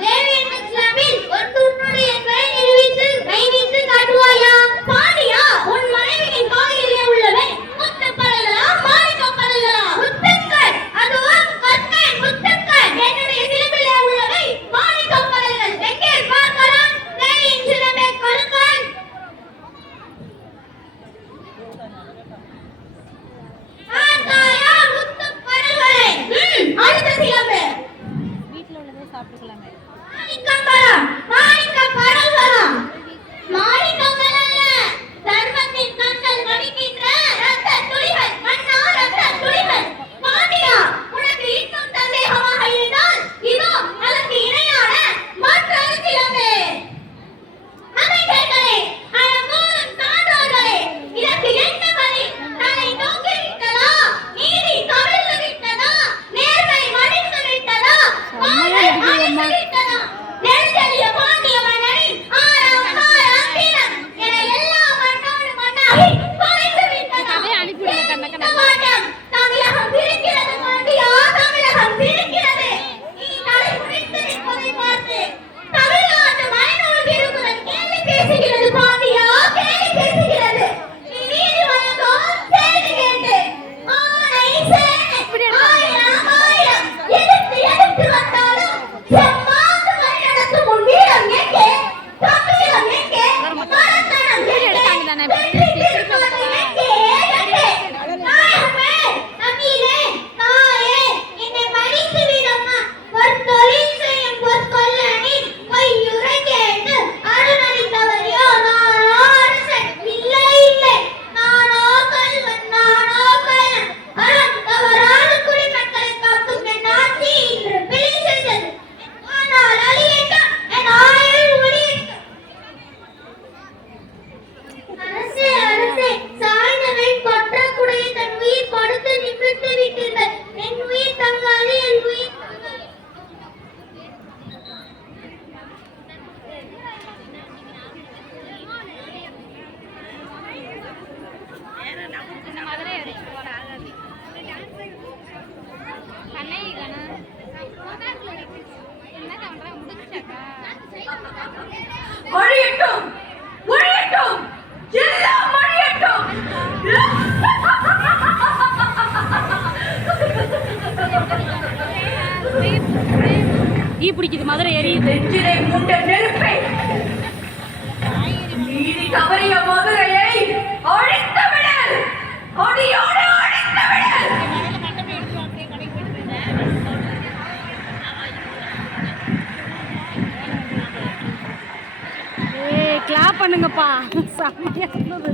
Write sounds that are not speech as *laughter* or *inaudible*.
Let in the ஒழியட்டும் ஒழியட்டும் *laughs* தீ பிடிக்குது மதுரை எரியுது நெஞ்சிலை மூட்ட நெருப்பை நீதி தவறிய மதுரையை அழித்துவிடல். அடியோ பண்ணுங்கப்பா. செம்மையா இருந்தது.